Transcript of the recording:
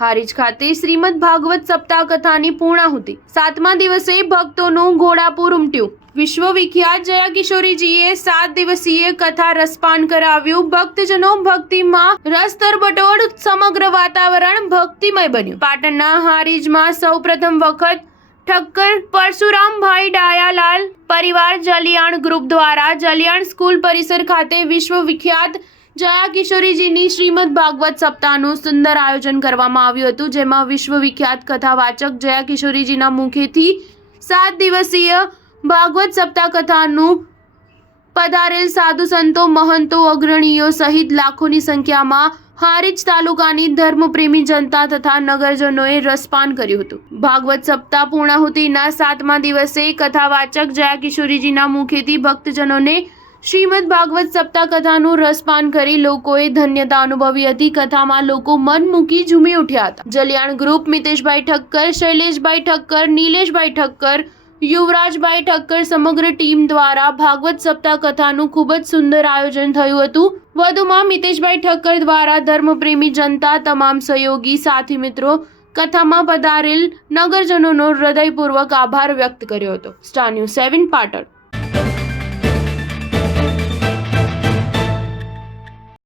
હારીજ ખાતે શ્રીમદ ભાગવત સપ્તાહ કથાની પૂર્ણાહુતિ 7મા દિવસે ભક્તોનું ઘોડાપુર ઉમટ્યું। વિશ્વવિખ્યાત જયા કિશોરીજીએ 7 દિવસીય કથા રસપાન કરાવ્યું। ભક્તજનો ભક્તિમાં રસ તરબટોળ, સમગ્ર વાતાવરણ ભક્તિમય બન્યું। પાટણના હારીજમાં સૌપ્રથમ વખત ઠક્કર પરશુરામભાઈ ડાયાલાલ પરિવાર જલિયાણ ગ્રુપ દ્વારા જલિયાણ સ્કૂલ પરિસર ખાતે વિશ્વવિખ્યાત જયા કિશોરીજીની શ્રીમદ ભાગવત સપ્તાહનું સુંદર આયોજન કરવામાં આવ્યું હતું, જેમાં વિશ્વવિખ્યાત કથાવાચક જયા કિશોરીજીના મુખેથી 7 દિવસીય ભાગવત સપ્તાહ કથાનું પધારેલ સાધુ સંતો, મહંતો, અગ્રણીઓ સહિત લાખોની સંખ્યામાં હારીજ તાલુકાની ધર્મપ્રેમી જનતા તથા નગરજનોએ રસપાન કર્યું હતું। ભાગવત સપ્તાહ પૂર્ણાહુતિના 7મા દિવસે કથાવાચક જયા કિશોરીજીના મુખેથી ભક્તજનોને શ્રીમદ ભાગવત સપ્તાહ કથાનું રસપાન કરી લોકોએ ધન્યતા અનુભવી હતી। કથામાં લોકો મન મૂકી ઝૂમી ઉઠ્યા હતા। જલિયાણ ગ્રુપ મિતેશભાઈ ઠક્કર, શૈલેષભાઈ ઠક્કર, નીલેશભાઈ ઠક્કર, યુવરાજભાઈ ઠક્કર સમગ્ર ટીમ દ્વારા ભાગવત સપ્તાહ કથાનું ખૂબ જ સુંદર આયોજન થયું હતું। વધુમાં મિતેશભાઈ ઠક્કર દ્વારા ધર્મપ્રેમી જનતા, તમામ સહયોગી સાથી મિત્રો, કથામાં પધારેલ નગરજનોનો હૃદયપૂર્વક આભાર વ્યક્ત કર્યો હતો। Star news 7 Patan.